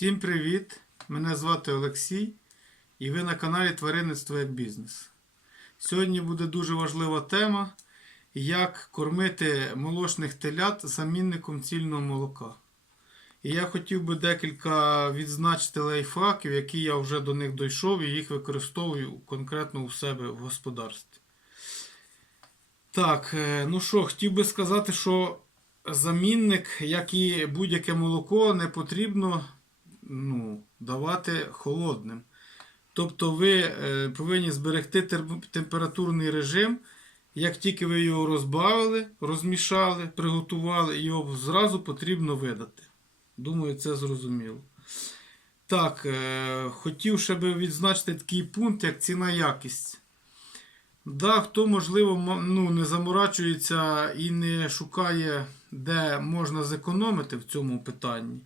Всім привіт! Мене звати Олексій і ви на каналі Тваринництво як бізнес. Сьогодні буде дуже важлива тема, як кормити молочних телят замінником цільного молока. І я хотів би декілька відзначити лайфхаків, які я вже до них дійшов і їх використовую конкретно у себе в господарстві. Так, е, ну що, хотів би сказати, що замінник, як і будь-яке молоко, не потрібно ну, давати холодним. Тобто ви е, повинні зберегти температурний режим. Як тільки ви його розбавили, розмішали, приготували, його зразу потрібно видати. Думаю, це зрозуміло. Так, е, хотів ще би відзначити такий пункт, як ціна якість. Да, хто, можливо, ну, не заморачується і не шукає, де можна зекономити в цьому питанні,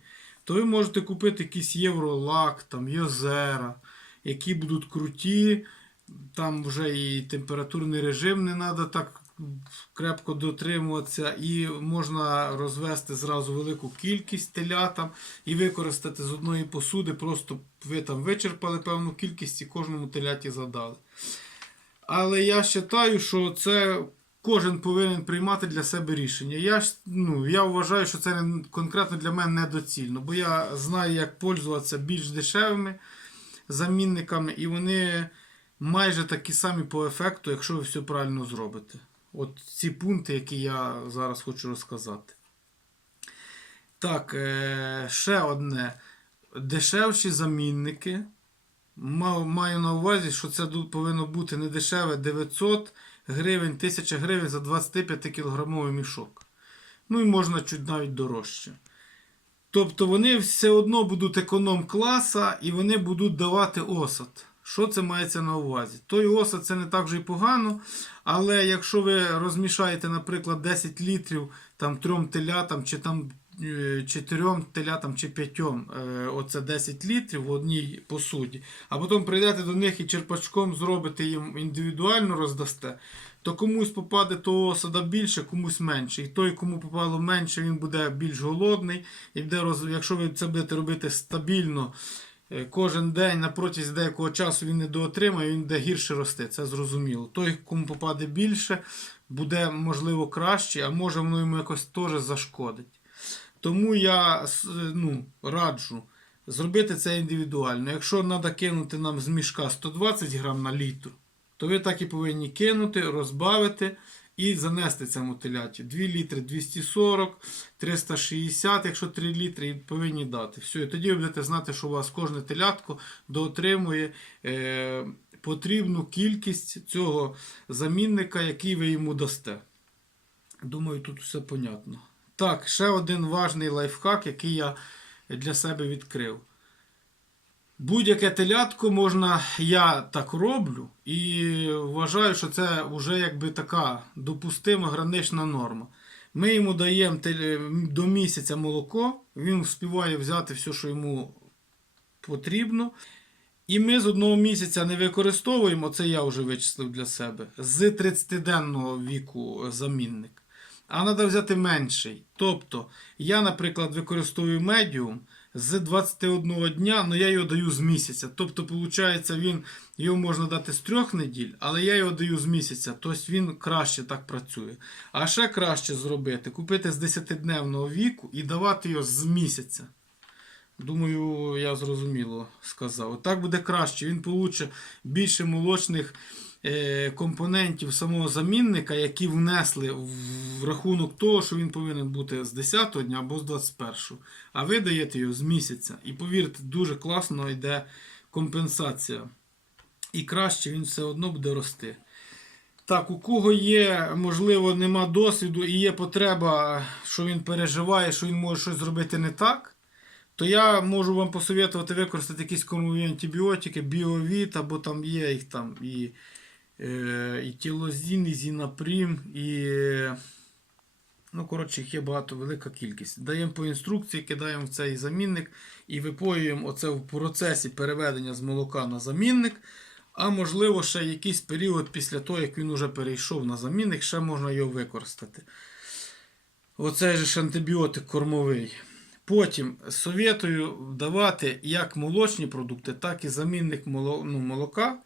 то ви можете купити якийсь Євролак, там, Йозера, які будуть круті, там вже і температурний режим не треба так крепко дотримуватися, і можна розвести зразу велику кількість телятам і використати з одної посуди, просто ви там вичерпали певну кількість і кожному теляті задали. Але я вважаю, що це кожен повинен приймати для себе рішення. Я, ну, я вважаю, що це конкретно для мене недоцільно, бо я знаю, як пользуватися більш дешевими замінниками, і вони майже такі самі по ефекту, якщо ви все правильно зробите. От ці пункти, які я зараз хочу розказати. Так, е, ще одне. Дешевші замінники. Маю на увазі, що це повинно бути не дешеве 900 гривень, 1000 гривень за 25 кілограмовий мішок. Ну і можна чуть навіть дорожче. Тобто вони все одно будуть економ класа і вони будуть давати осад. Що це мається на увазі? Той осад це не так вже й погано, але якщо ви розмішаєте, наприклад, 10 літрів там трьом телятам, чи там чотирьом телятам, чи п'ятьом, е, оце 10 літрів в одній посуді, а потім прийдете до них і черпачком зробите їм індивідуально роздасте, то комусь попаде того осада більше, комусь менше. І той, кому попало менше, він буде більш голодний. І буде роз... якщо ви це будете робити стабільно е, кожен день на протязі деякого часу він не доотримає, він буде гірше рости. Це зрозуміло. Той, кому попаде більше, буде можливо краще, а може воно йому якось теж зашкодить. Тому я ну, раджу зробити це індивідуально. Якщо треба кинути нам з мішка 120 грам на літр, то ви так і повинні кинути, розбавити і занести цьому теляті. 2 літри 240, 360, якщо 3 літри, повинні дати. Все, і тоді ви будете знати, що у вас кожне телятко доотримує е, потрібну кількість цього замінника, який ви йому дасте. Думаю, тут все понятно. Так, ще один важний лайфхак, який я для себе відкрив. Будь-яке телятко можна, я так роблю, і вважаю, що це вже якби така допустима гранична норма. Ми йому даємо до місяця молоко, він вспіває взяти все, що йому потрібно. І ми з одного місяця не використовуємо, це я вже вичислив для себе, з 30-денного віку замінник. А треба взяти менший. Тобто, я, наприклад, використовую медіум з 21 дня, але я його даю з місяця. Тобто, виходить, він, його можна дати з трьох неділь, але я його даю з місяця. Тобто він краще так працює. А ще краще зробити, купити з 10-дневного віку і давати його з місяця. Думаю, я зрозуміло сказав. Так буде краще. Він получить більше молочних компонентів самого замінника, які внесли в рахунок того, що він повинен бути з 10 дня або з 21. А ви даєте його з місяця. І повірте, дуже класно йде компенсація. І краще він все одно буде рости. Так, у кого є, можливо, нема досвіду і є потреба, що він переживає, що він може щось зробити не так то я можу вам посоветувати використати якісь кормові антибіотики, біовіт, або там є їх там і, е, і тілозін, і зінапрім, і. е, Ну, коротше, їх є багато, велика кількість. Даємо по інструкції, кидаємо в цей замінник і випоюємо оце в процесі переведення з молока на замінник. А можливо, ще якийсь період після того, як він уже перейшов на замінник, ще можна його використати. Оцей ж антибіотик кормовий. Потім советую давати як молочні продукти, так і замінник ну, молока, е,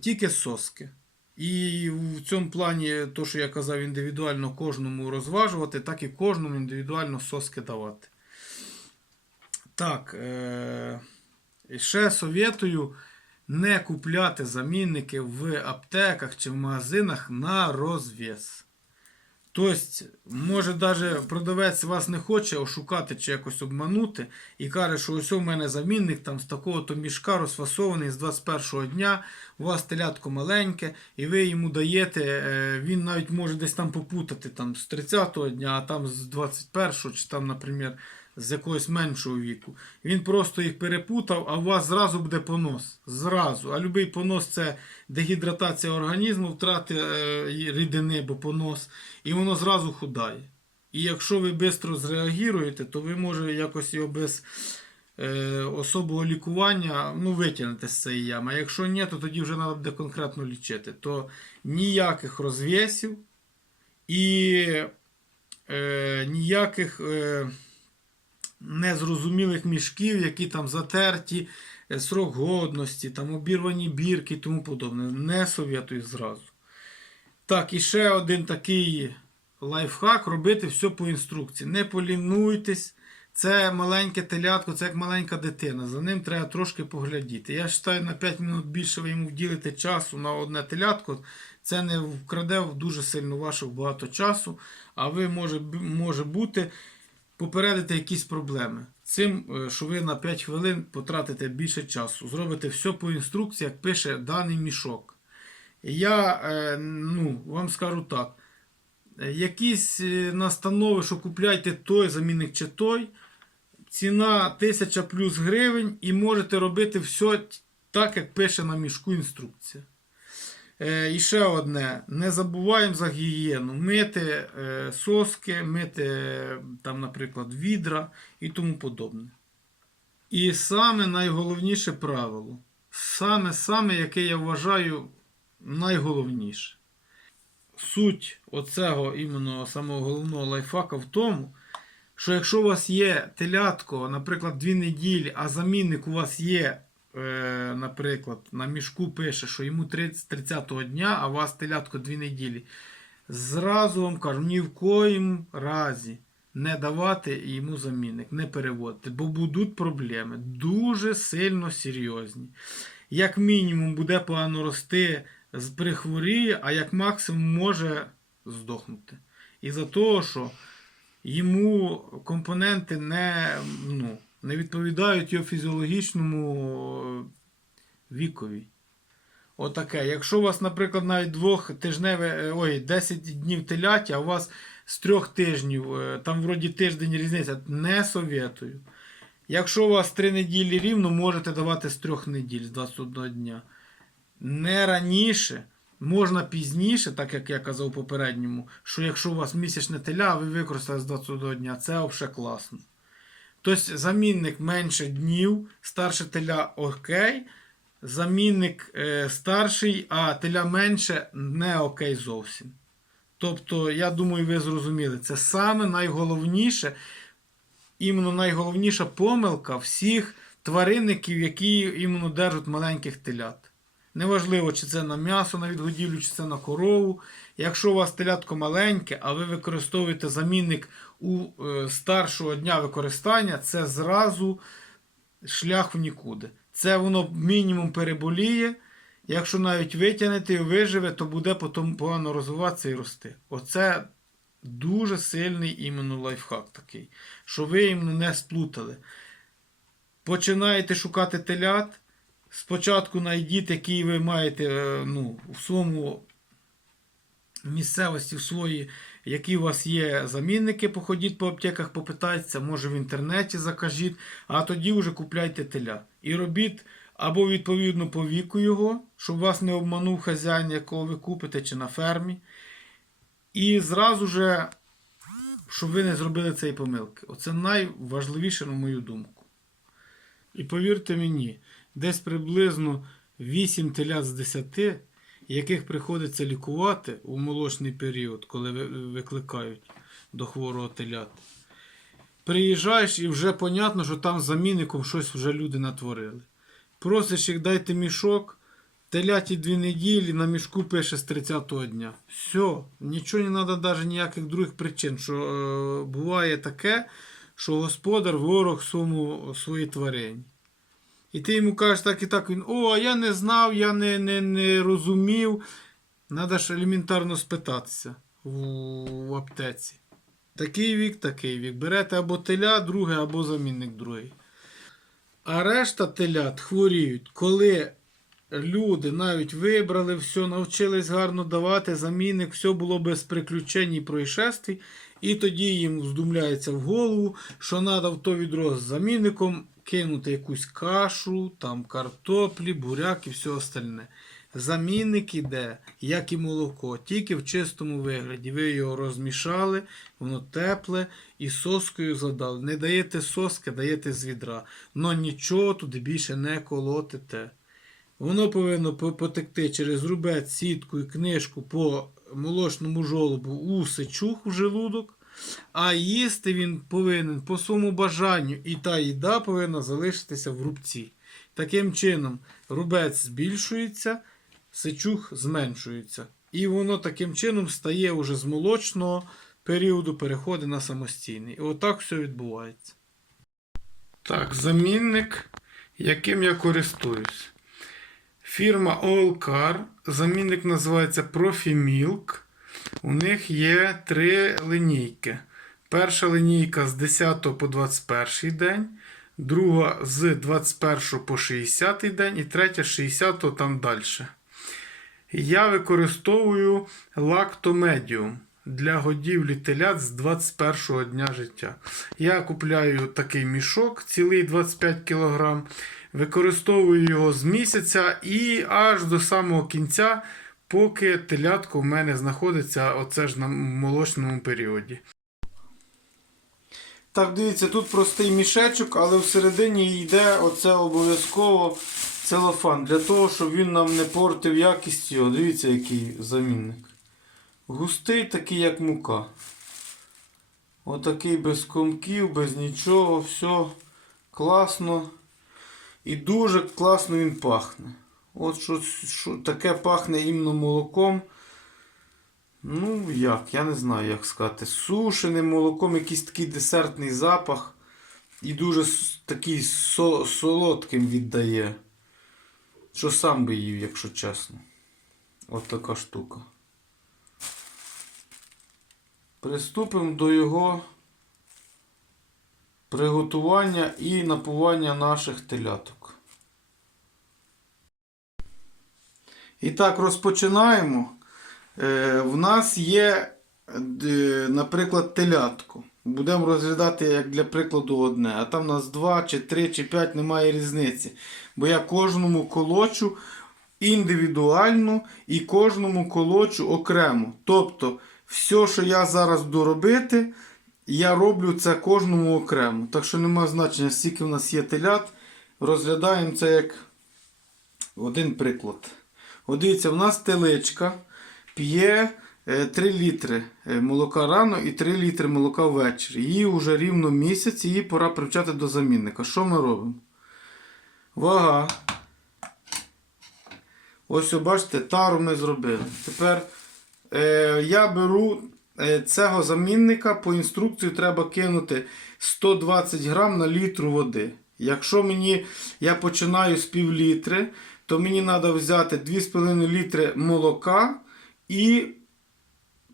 тільки соски. І в цьому плані, то, що я казав, індивідуально кожному розважувати, так і кожному індивідуально соски давати. Так, е- і ще советую не купляти замінники в аптеках чи в магазинах на розв'яз. Тобто, може, навіть продавець вас не хоче ошукати чи якось обманути і каже, що ось у мене замінник там з такого-то мішка розфасований з 21-го дня, у вас телятко маленьке, і ви йому даєте, е, він навіть може десь там попутати там, з 30-го дня, а там з 21-го, чи там, наприклад, з якогось меншого віку. Він просто їх перепутав, а у вас зразу буде понос. Зразу. А будь-який понос це дегідратація організму, втрати е, рідини, бо понос, і воно зразу худає. І якщо ви швидко зреагуєте, то ви може якось його без е, особого лікування ну, витягнете з цієї ями. А якщо ні, то тоді вже треба буде конкретно лічити. То ніяких розв'ясів і е, ніяких. Е, незрозумілих мішків, які там затерті, е, срок годності, там обірвані бірки і тому подобне. Не совєтую зразу. Так, і ще один такий лайфхак робити все по інструкції. Не полінуйтесь. Це маленьке телятко, це як маленька дитина. За ним треба трошки поглядіти. Я вважаю, на 5 минут більше ви йому вділите часу на одне телятко. Це не вкраде дуже сильно вашого багато часу, а ви може, може бути попередити якісь проблеми. Цим, е, що ви на 5 хвилин потратите більше часу. Зробите все по інструкції, як пише даний мішок. Я е, ну, вам скажу так. Е, Якісь настанови, що купляйте той замінник чи той. Ціна 1000 плюс гривень і можете робити все так, як пише на мішку інструкція. Е, і ще одне. Не забуваємо за гігієну. Мити е, соски, мити, там, наприклад, відра і тому подобне. І саме найголовніше правило. Саме, саме, яке я вважаю найголовніше. Суть оцього іменно самого головного лайфхака в тому, що якщо у вас є телятко, наприклад, 2 неділі, а замінник у вас є, наприклад, на мішку пише, що йому 30 30-го дня, а у вас телятко 2 неділі. Зразу вам кажу, ні в коїм разі не давати йому замінник, не переводити, бо будуть проблеми дуже сильно серйозні. Як мінімум буде погано рости, з- прихворіє, а як максимум може здохнути. І за того, що йому компоненти не, ну, не відповідають його фізіологічному вікові. Отаке. Якщо у вас, наприклад, навіть двохтижневе, е, ой, 10 днів теляття, а у вас з трьох тижнів, е, там вроді тиждень різниця, не совєтую. Якщо у вас 3 неділі рівно, можете давати з трьох неділь, з 21 дня. Не раніше, можна пізніше, так як я казав попередньому, що якщо у вас місячне теля, ви використали з 21 дня, це взагалі класно. Тобто замінник менше днів, старше теля окей. Замінник е, старший, а теля менше не окей зовсім. Тобто, я думаю, ви зрозуміли, це саме найголовніше, іменно найголовніша помилка всіх тваринників, які іменно держать маленьких телят. Неважливо, чи це на м'ясо на відгодівлю, чи це на корову. Якщо у вас телятко маленьке, а ви використовуєте замінник у е, старшого дня використання, це зразу шлях в нікуди. Це воно мінімум переболіє. Якщо навіть витягнете і виживе, то буде потім погано розвиватися і рости. Оце дуже сильний іменно лайфхак такий, що ви іменно не сплутали. Починаєте шукати телят. Спочатку знайдіть, які ви маєте е, ну, в своєму місцевості, в своїй, які у вас є замінники, походіть по аптеках, попитайтеся, може в інтернеті закажіть, а тоді вже купляйте теля. І робіть або відповідно по віку його, щоб вас не обманув хазяїн, якого ви купите, чи на фермі. І зразу же, щоб ви не зробили цієї помилки. Оце найважливіше, на мою думку. І повірте мені, десь приблизно 8 телят з 10, яких приходиться лікувати у молочний період, коли викликають до хворого телят. приїжджаєш і вже понятно, що там замінником щось вже люди натворили. Просиш їх дайте мішок, теляті дві неділі, на мішку пише з 30-го дня. Все, нічого не треба навіть ніяких других причин. Що е, буває таке, що господар ворог своєму своїй тварині. І ти йому кажеш так і так, він, о, я не знав, я не, не, не розумів. Треба ж елементарно спитатися в, в аптеці. Такий вік, такий вік. Берете або теля, друге, або замінник другий. А решта телят хворіють, коли люди навіть вибрали все, навчились гарно давати замінник, все було без приключень і происшествій. І тоді їм вздумляється в голову, що треба в то відро з замінником кинути якусь кашу, там картоплі, буряк і все остальне. Замінник іде, як і молоко, тільки в чистому вигляді. Ви його розмішали, воно тепле і соскою задали. Не даєте соски, даєте з відра. Но нічого туди більше не колотите. Воно повинно потекти через рубець, сітку і книжку по молочному жолобу у сечух в желудок. А їсти він повинен по своєму бажанню, і та їда повинна залишитися в рубці. Таким чином, рубець збільшується, сечух зменшується. І воно таким чином стає уже з молочного періоду, переходить на самостійний. І отак все відбувається. Так, замінник, яким я користуюсь. Фірма Allcar. Замінник називається Profimilk. У них є три лінійки. Перша лінійка з 10 по 21 день, друга з 21 по 60 день і третя з 60 там далі. Я використовую лактомедіум для годівлі телят з 21 дня життя. Я купляю такий мішок, цілий 25 кг, використовую його з місяця і аж до самого кінця, поки телятко в мене знаходиться оце ж на молочному періоді. Так, дивіться, тут простий мішечок, але всередині йде оце обов'язково целофан. Для того, щоб він нам не портив якість його. Дивіться, який замінник. Густий, такий, як мука. Отакий без комків, без нічого, все класно. І дуже класно він пахне. От що, що таке пахне іменно молоком. Ну, як, я не знаю, як сказати. Сушеним молоком, якийсь такий десертний запах. І дуже такий со- солодким віддає. Що сам би їв, якщо чесно. От така штука. Приступимо до його приготування і напування наших теляток. І так, розпочинаємо. Е, в нас є, наприклад, телятко. Будемо розглядати, як для прикладу, одне. А там у нас два, чи три, чи п'ять немає різниці. Бо я кожному колочу індивідуально і кожному колочу окремо. Тобто, все, що я зараз буду робити, я роблю це кожному окремо. Так що немає значення, скільки в нас є телят. Розглядаємо це як один приклад. От дивіться, в нас теличка п'є е, 3 літри е, молока рано і 3 літри молока ввечері. Їй вже рівно місяць, її пора привчати до замінника. Що ми робимо? Вага. Ось, бачите, тару ми зробили. Тепер е, я беру е, цього замінника, по інструкції треба кинути 120 грам на літру води. Якщо мені я починаю з пів літри, то мені треба взяти 2,5 літри молока і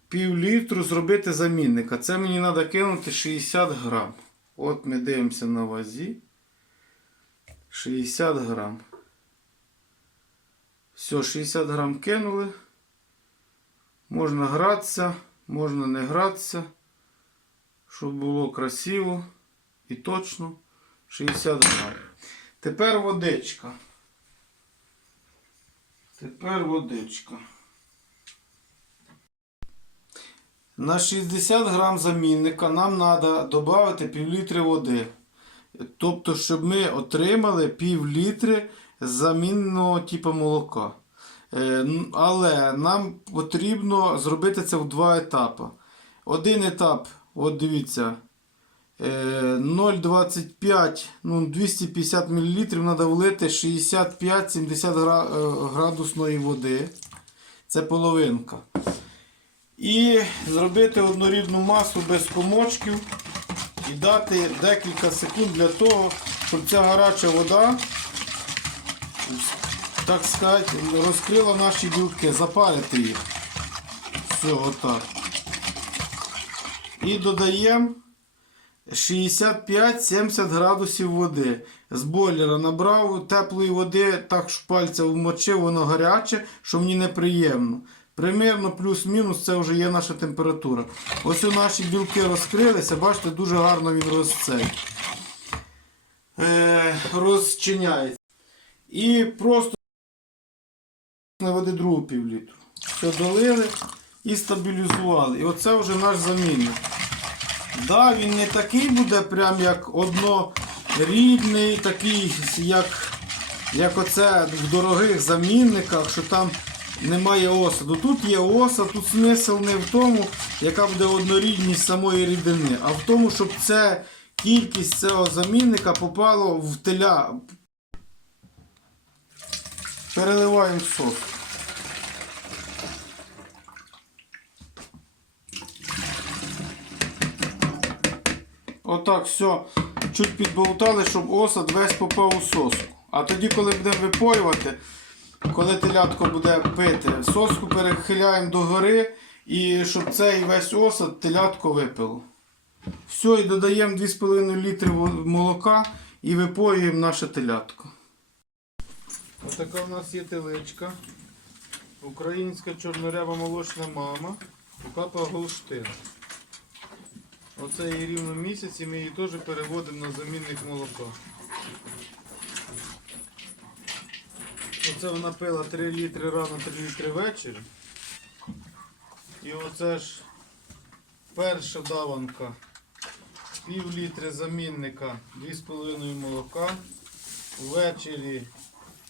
пів літру зробити замінника. Це мені треба кинути 60 грам. От ми дивимося на вазі. 60 грам. Все, 60 грам кинули. Можна гратися, можна не гратися. Щоб було красиво і точно. 60 грам. Тепер водичка. Тепер водичка. На 60 грам замінника нам треба додати пів літри води. Тобто, щоб ми отримали пів літри замінного типу молока. Е, Але нам потрібно зробити це в два етапи. Один етап, от дивіться, 0,25, ну, 250 мл треба влити 65-70 е, градусної води. Це половинка. І зробити однорідну масу без комочків і дати декілька секунд для того, щоб ця гаряча вода, так сказати, розкрила наші білки, запарити їх. Все, отак. І додаємо 65-70 градусів води. З бойлера набрав теплої води, так що пальця вмочив, воно гаряче, що мені неприємно. Примірно плюс-мінус це вже є наша температура. Ось у наші білки розкрилися, бачите, дуже гарно він розцей. Е, розчиняється. І просто на води другу півлітру. Все долили і стабілізували. І оце вже наш замінник. Да, він не такий буде, прям як однорідний, такий, як, як оце в дорогих замінниках, що там немає осаду. Тут є осад, тут смисл не в тому, яка буде однорідність самої рідини, а в тому, щоб це кількість цього замінника попало в теля. Переливаємо сок. Отак все чуть підболтали, щоб осад весь попав у соску. А тоді, коли будемо випоювати, коли телятко буде пити, соску перехиляємо догори і щоб цей весь осад телятко випило. Все, і додаємо 2,5 літри молока і випоюємо наше телятко. Отака у нас є теличка. Українська чорнорява молочна мама. Купа Голштин. Оце їй рівно місяць і ми її теж переводимо на замінник молока. Оце вона пила 3 літри рано, 3 літри ввечері. І оце ж перша даванка. Пів літри замінника, 2,5 молока. Ввечері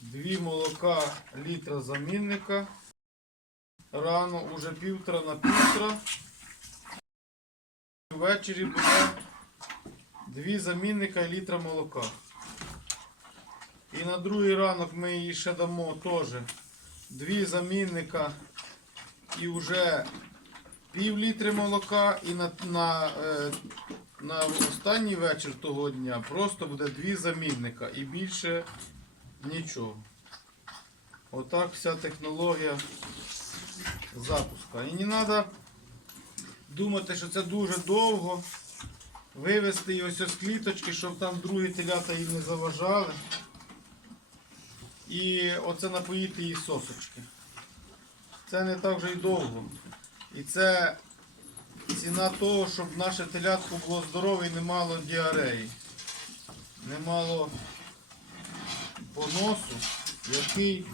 2 молока літра замінника. Рано уже півтора на півтора. Ввечері буде дві замінника і літра молока. І на другий ранок ми їй ще дамо теж дві замінника і вже пів літри молока. І на, на, е, на останній вечір того дня просто буде дві замінника і більше нічого. Отак вся технологія запуска. І не треба думати, що це дуже довго. Вивести її ось з кліточки, щоб там другі телята їй не заважали. І оце напоїти її сосочки. Це не так вже й довго. І це ціна того, щоб наше телятко було здорове і не мало діареї. Не мало поносу, який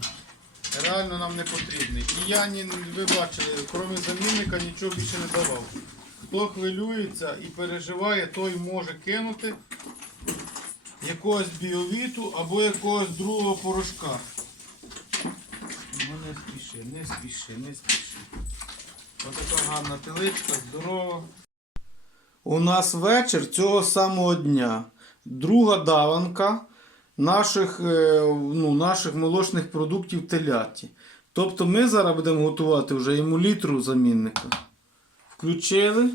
реально нам не потрібний. І я ні, ви бачили, крім замінника нічого більше не давав. Хто хвилюється і переживає, той може кинути якогось біовіту або якогось другого порошка. Ну не спіши, не спіши, не спіши. Ось така гарна теличка, здорова. У нас вечір цього самого дня. Друга даванка наших, е, ну, наших молочних продуктів теляті. Тобто ми зараз будемо готувати вже йому літру замінника. Включили.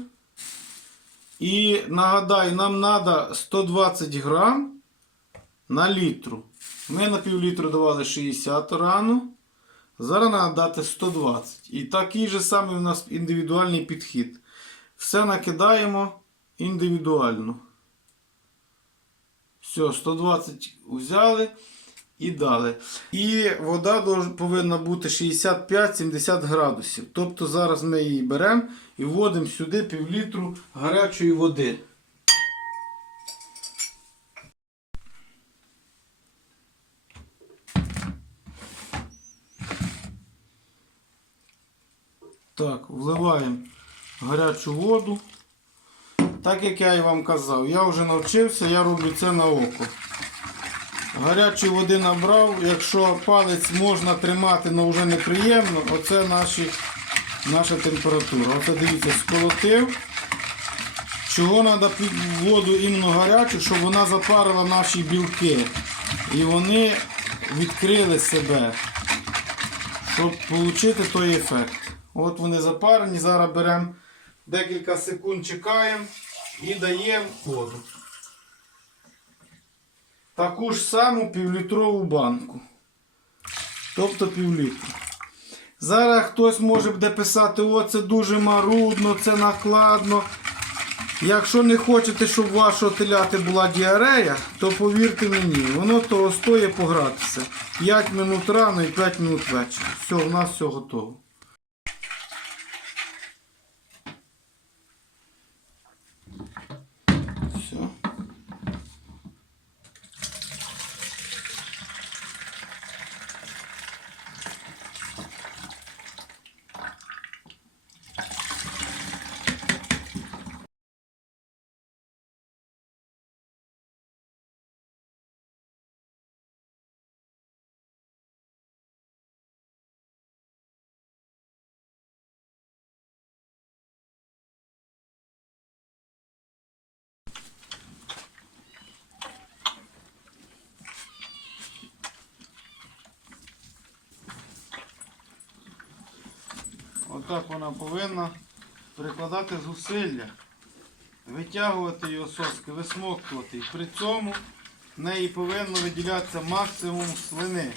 І нагадаю, нам треба 120 грам на літру. Ми на пів літру давали 60 рано. Зараз треба дати 120. І такий же самий у нас індивідуальний підхід. Все накидаємо індивідуально. Все, 120 взяли і дали. І вода повинна бути 65-70 градусів. Тобто зараз ми її беремо і вводимо сюди півлітру гарячої води. Так, вливаємо гарячу воду. Так як я і вам казав, я вже навчився, я роблю це на око. Гарячої води набрав, якщо палець можна тримати, але вже неприємно, оце наші, наша температура. Оце дивіться, сколотив, чого треба під воду іменно гарячу, щоб вона запарила наші білки. І вони відкрили себе, щоб отримати той ефект. От вони запарені, зараз беремо декілька секунд, чекаємо і даємо воду. Таку ж саму півлітрову банку. Тобто півлітру. Зараз хтось може буде писати, о, це дуже марудно, це накладно. Якщо не хочете, щоб у вашого теляти була діарея, то повірте мені, воно того стоїть погратися. 5 минут рано і 5 минут вечора. Все, у нас все готово. Отак вона повинна прикладати зусилля, витягувати його соски, висмоктувати. І при цьому в неї повинно виділятися максимум слини.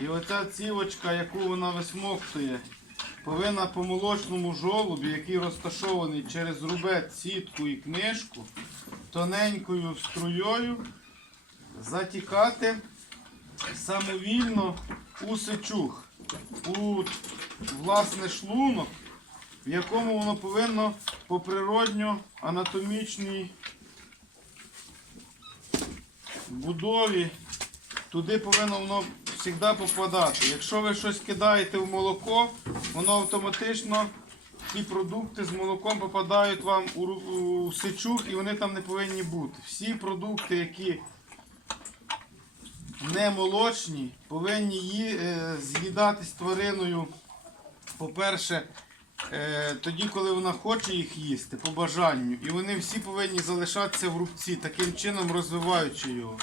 І оця цівочка, яку вона висмоктує, повинна по молочному жолобі, який розташований через рубець, сітку і книжку, тоненькою струєю затікати самовільно у сечух, у власне шлунок, в якому воно повинно по природньо анатомічній будові, туди повинно воно завжди попадати. Якщо ви щось кидаєте в молоко, воно автоматично ті продукти з молоком попадають вам у, сечух і вони там не повинні бути. Всі продукти, які не молочні, повинні ї- е, з'їдатись твариною, по-перше, е, тоді, коли вона хоче їх їсти, по бажанню. І вони всі повинні залишатися в рубці, таким чином розвиваючи його.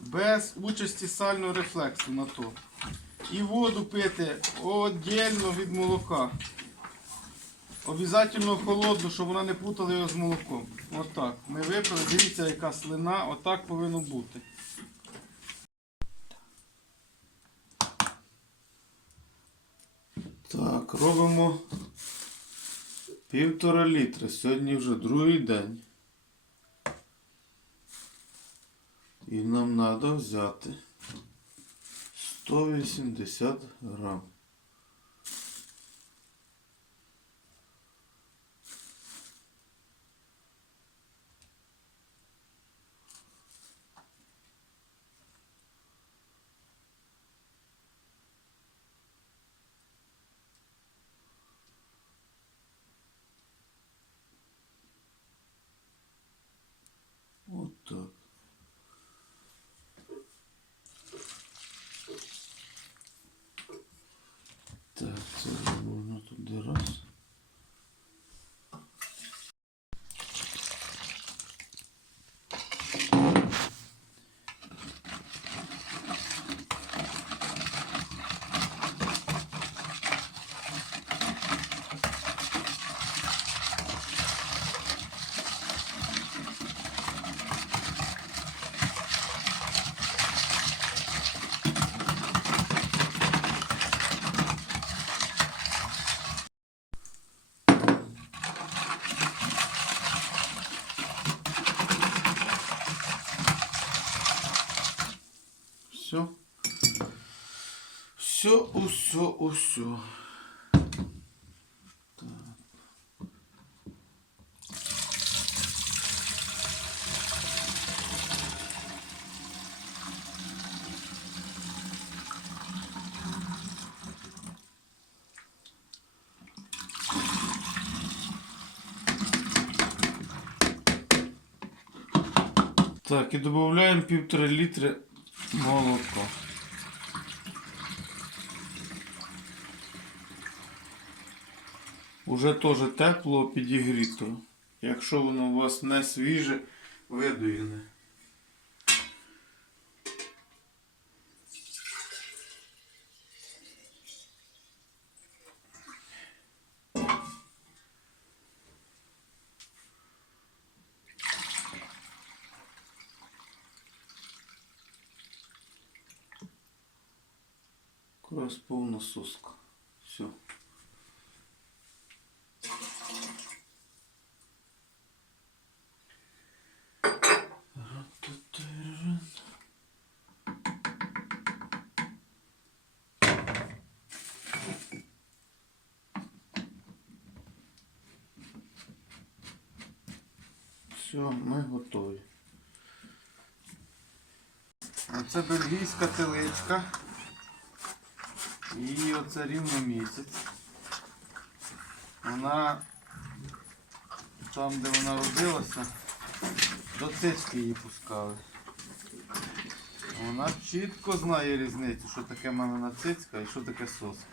Без участі сального рефлексу на то. І воду пити віддільно від молока. Обязательно холодну, щоб вона не путала його з молоком. Отак. Ми випили, дивіться, яка слина, отак повинно бути. Так, робимо півтора літра. Сьогодні вже другий день. І нам треба взяти 180 грам. Вот так. Так, це робимо туди раз. Все. Все, усьо. Так. Так, і додаємо півтора літри молока. Уже теж тепло підігріто. Якщо воно у вас не свіже, видуєне. Якраз повна соска. Все. Все, ми готові. А це бельгійська теличка. І оце рівно місяць. Вона там, де вона родилася, до цицьки її пускали. Вона чітко знає різницю, що таке мамина цицька і що таке соска.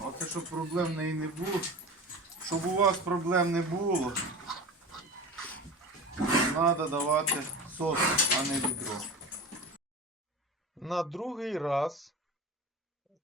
Оце щоб проблем неї не було. Щоб у вас проблем не було, треба давати соску, а не відро. На другий раз,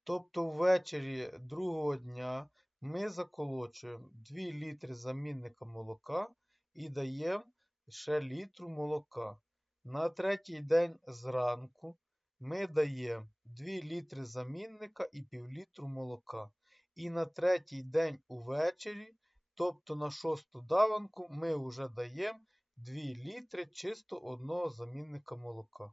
тобто ввечері другого дня, ми заколочуємо 2 літри замінника молока і даємо ще літру молока. На третій день зранку ми даємо 2 літри замінника і півлітру молока. І на третій день увечері, тобто на шосту даванку, ми вже даємо 2 літри чисто одного замінника молока.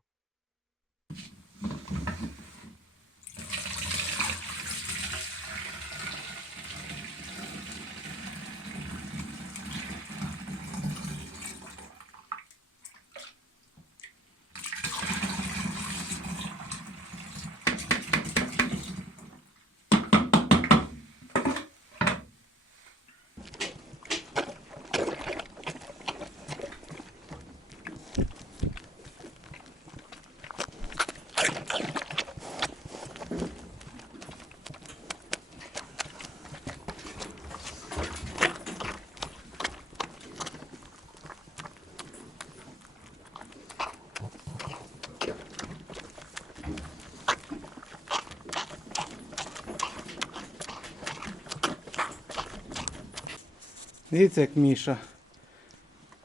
Дивіться, як Міша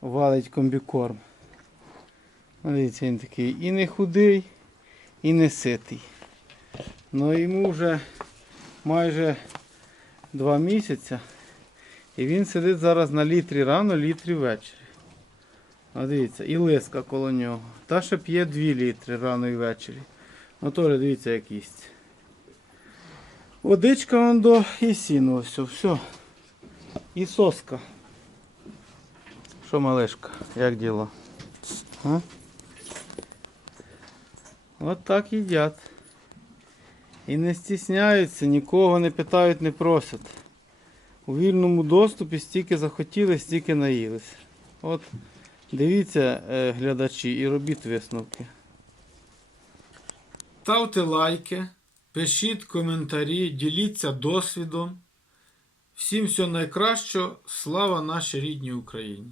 валить комбікорм. Дивіться, він такий і не худий, і не ситий. Ну йому вже майже два місяці. І він сидить зараз на літрі рано, літрі ввечері. А дивіться, і лиска коло нього. Та ще п'є 2 літри рано і ввечері. Ну теж дивіться, як їсть. Водичка вон до і сіно все, все. І соска. Що, малишка, як діло? А? От так їдять. І не стісняються, нікого не питають, не просять. У вільному доступі стільки захотіли, стільки наїлись. От дивіться, е, глядачі, і робіть висновки. Ставте лайки, пишіть коментарі, діліться досвідом. Всім всього найкращого. Слава нашій рідній Україні!